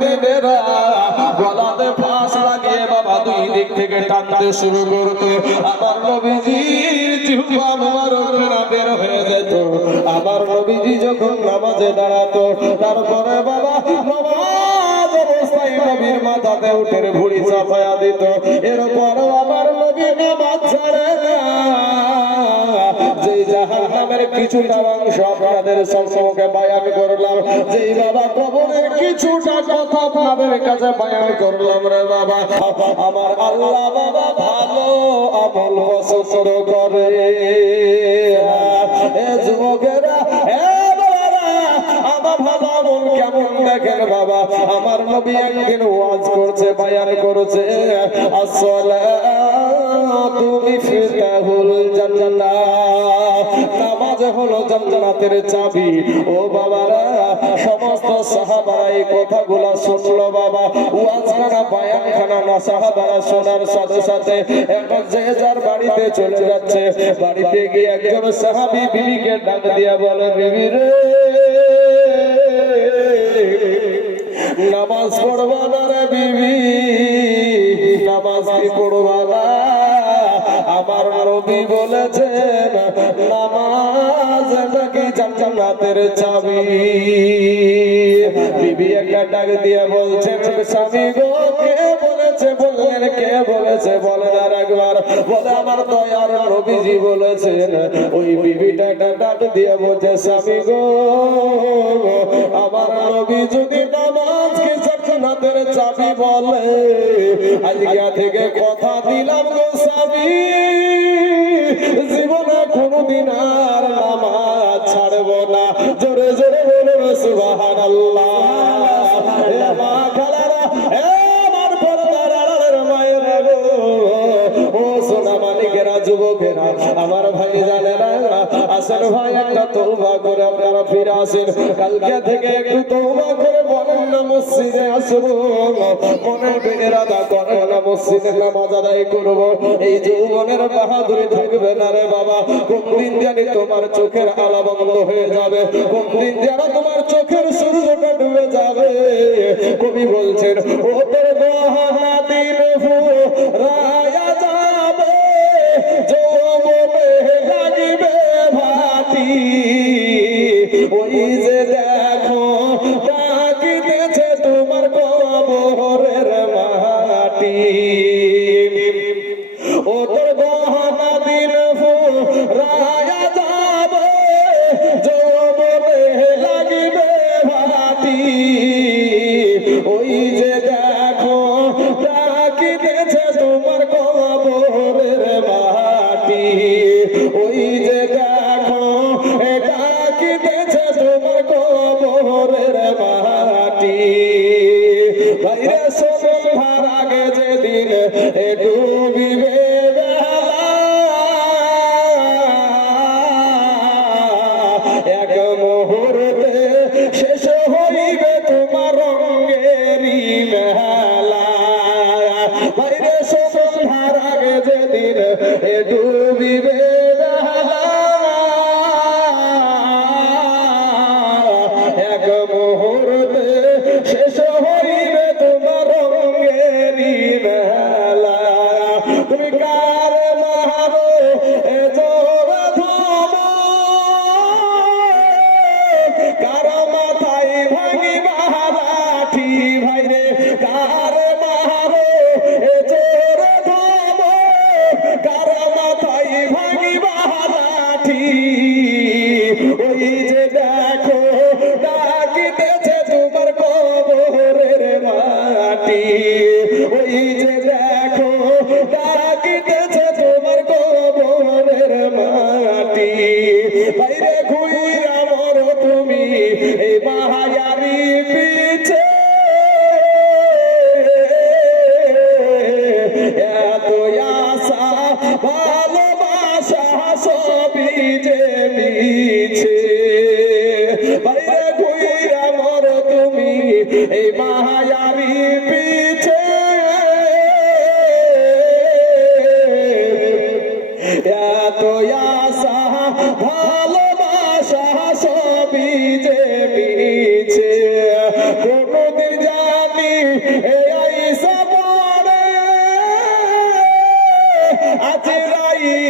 মুমিনেরা গলাতে ফাঁস লাগিয়ে বাবা দুই দিক থেকে টানতে শুরু করতো। আমার নবীজির জিহ্বা মুবারকরা বের হয়ে যেত। আমার নবীজি যখন নামাজে দাঁড়াতো, তারপরে বাবা নামাজ অবস্থায় নবীর মাথাতে উঠে ভুঁড়ি চাপায়া দিত। এরপর আমার নবী নামাজ ছাড়ে না। যেই জাহান্নামের কিছুটা অংশ আপনাদের সম্মুখে বয়ান করলাম, যেই বাবা কবরের কিছুটা কথা আপনাদের কাছে বয়ান করলাম রে বাবা, আমার আল্লাহ বাবা ভালো আমল পছন্দ করে। এ যুবকেরা, আমার ভালো আমল কেমন দেখেন বাবা। আমার নবী একদিন ওয়াজ করছে, বয়ান করছে, আসসালাতু মিফতাহুল জান্নাহ, নামাজ হলো জান্নাতের চাবি। ও বাবারা, সমস্ত সাহাবারা এই কথাগুলো শুনলো বাবা। ওয়াজখানা বয়ানখানা না সাহাবারা শোনার সাথে সাথে এখন যে যার বাড়িতে চলে যাচ্ছে। বাড়িতে গিয়ে একজন সাহাবী বিবিকে ডাক দিয়া বলে, বিবি রে, নামাজ পড়বা না রে বিবি, নামাজ কি পড়বা না? আমার নবী বলেছেন নামাজ নাকি জান্নাতের চাবি। বিবি একটা ডাক দিয়ে বলছেন, স্বামী গো, কে বলেছে? বললেন, কে বলেছে বলেন আর একবার। বলে, আমার দয়ার নবীজি বলেছেন। ওই বিবিটা একটা ডাক দিয়ে বলছে, স্বামী গো, আমার নবী যদি নামাজকে জান্নাতের চাবি বলে, আজকে থেকে কথা দিলাম গো স্বামী, জীবনে কোনদিন আর নামাজ ছাড়বো না। জোরে জোরে বলুন সুবহানাল্লাহ। মা খালারা, আমার পর্দার আড়ালের মায়েরা গো, ও সোনা মানিকেরা, যুবকেরা, আমার ভাই জানেরা, আসেন ভাই একটা তওবা করে আপনারা ফিরে আসেন। কালকে থেকে একটু তওবা করে বলেন না মসজিদে আসবো, মনের ইরাদা করেন না মসজিদে নামাজ আদায় করবো। এই যৌবনের বাহাদুরি থাকবে না রে বাবা। কোন দিন জানি তোমার চোখের আলো বন্ধ হয়ে যাবে, কোন দিন যেন তোমার চোখের সূর্যটা ডুবে যাবে। কবি বলছেন, ও তোর গহনা দিল রায়া যাবে, যৌবনে লাগিবে ভাটি, ওই যে দেখো ডাকিতেছে তোমার কবরের মাটি। ও তোর গহনা দিল রায়া যাবে, যৌবনে লাগিবে ভাটি, ওই যে দেখো ডাকিতেছে তোমার কবরের মাটি, ওই যে দেখো ডাকিতেছে তোমার কবরের মাটি। ভাইরে সন্ধ্যার আগে যেদিন ডুবিবে বেলা, এক মুহূর্তে শেষ হইবে তোমার রঙেরই মেলা। ভাইরে সন্ধ্যার আগে যেদিন ডুবিবে বেলা, এক মুহূর্তে শেষ হইবে তোমার রঙেরই মেলা। তুমি কার মারো এ জোর ধম, কার মাথায় ভাঙিবা লাঠি, ভাইরে কার মারো এ জোর ধম, কার মাথায় ভাঙিবা লাঠি, ওই যে দেখো ডাকিতেছে তোমার কবরের মাটি, ওই যে দেখো ডাকিতেছে তোমার কবরের মাটি। বাইরে ঘুইরা মরো তুমি এই মায়ারি পিছে, এত আশা ভালোবাসা সবই যে মিছে। বাইরে ঘুইরা মরো তুমি এই মায়ারি পিছে, এত আশা ভালোবাসা সবই যে মিছে। কোন নদীর জানি এই আইসা পড়ে আজ রাই